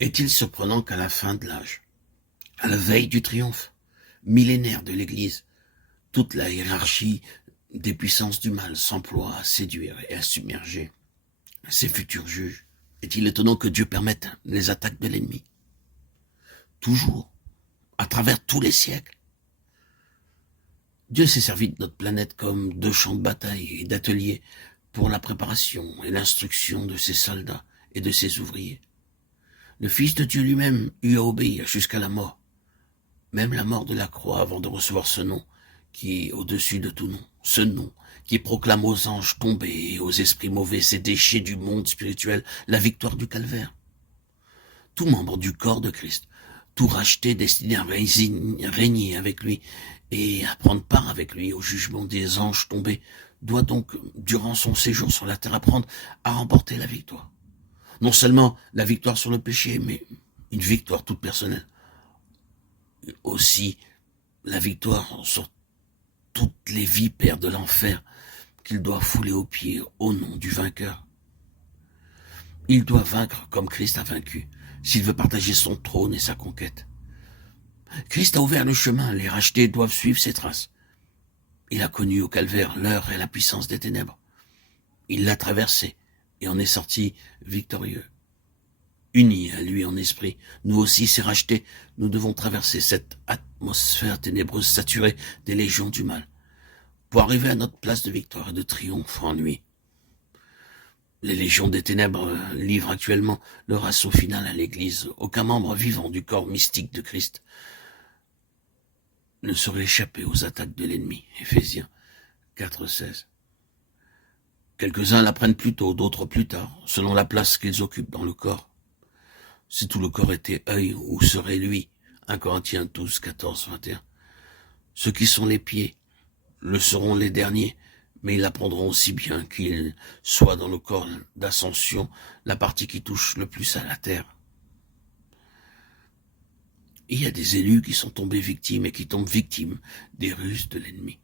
Est-il surprenant qu'à la fin de l'âge, à la veille du triomphe millénaire de l'Église, toute la hiérarchie des puissances du mal s'emploie à séduire et à submerger ses futurs juges? Est-il étonnant que Dieu permette les attaques de l'ennemi? Toujours, à travers tous les siècles. Dieu s'est servi de notre planète comme de champ de bataille et d'atelier pour la préparation et l'instruction de ses soldats et de ses ouvriers. Le Fils de Dieu lui-même eut à obéir jusqu'à la mort, même la mort de la croix avant de recevoir ce nom qui est au-dessus de tout nom, ce nom qui proclame aux anges tombés et aux esprits mauvais, ces déchets du monde spirituel, la victoire du calvaire. Tout membre du corps de Christ, tout racheté destiné à régner avec lui et à prendre part avec lui au jugement des anges tombés, doit donc, durant son séjour sur la terre, apprendre à remporter la victoire. Non seulement la victoire sur le péché, mais une victoire toute personnelle. Aussi la victoire sur toutes les vipères de l'enfer qu'il doit fouler aux pieds au nom du vainqueur. Il doit vaincre comme Christ a vaincu, s'il veut partager son trône et sa conquête. Christ a ouvert le chemin, les rachetés doivent suivre ses traces. Il a connu au calvaire l'heure et la puissance des ténèbres. Il l'a traversé et en est sorti victorieux. Unis à lui en esprit, nous aussi, ces rachetés, nous devons traverser cette atmosphère ténébreuse saturée des légions du mal, pour arriver à notre place de victoire et de triomphe en lui. Les légions des ténèbres livrent actuellement leur assaut final à l'Église. Aucun membre vivant du corps mystique de Christ ne saurait échapper aux attaques de l'ennemi. Éphésiens 4,16. Quelques-uns l'apprennent plus tôt, d'autres plus tard, selon la place qu'ils occupent dans le corps. Si tout le corps était œil, où serait lui? 1 Corinthiens 12, 14, 21. Ceux qui sont les pieds le seront les derniers, mais ils l'apprendront aussi bien qu'ils soient dans le corps d'ascension, la partie qui touche le plus à la terre. Il y a des élus qui sont tombés victimes et qui tombent victimes des ruses de l'ennemi.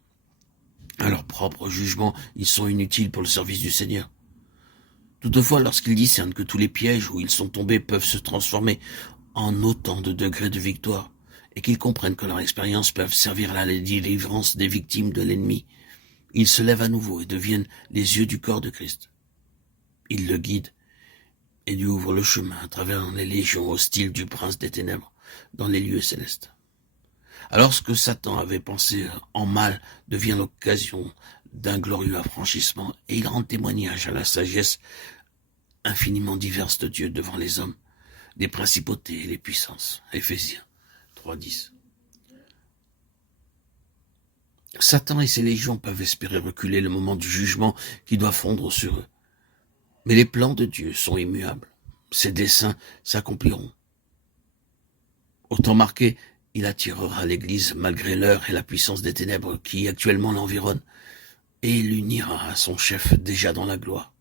À leur propre jugement, ils sont inutiles pour le service du Seigneur. Toutefois, lorsqu'ils discernent que tous les pièges où ils sont tombés peuvent se transformer en autant de degrés de victoire, et qu'ils comprennent que leur expérience peut servir à la délivrance des victimes de l'ennemi, ils se lèvent à nouveau et deviennent les yeux du corps de Christ. Ils le guident et lui ouvrent le chemin à travers les légions hostiles du prince des ténèbres dans les lieux célestes. Alors ce que Satan avait pensé en mal devient l'occasion d'un glorieux affranchissement, et il rend témoignage à la sagesse infiniment diverse de Dieu devant les hommes, des principautés et les puissances. Éphésiens 3,10. Satan et ses légions peuvent espérer reculer le moment du jugement qui doit fondre sur eux. Mais les plans de Dieu sont immuables. Ses desseins s'accompliront. Au temps marqué, il attirera l'Église malgré l'heure et la puissance des ténèbres qui actuellement l'environnent, et l'unira à son chef déjà dans la gloire.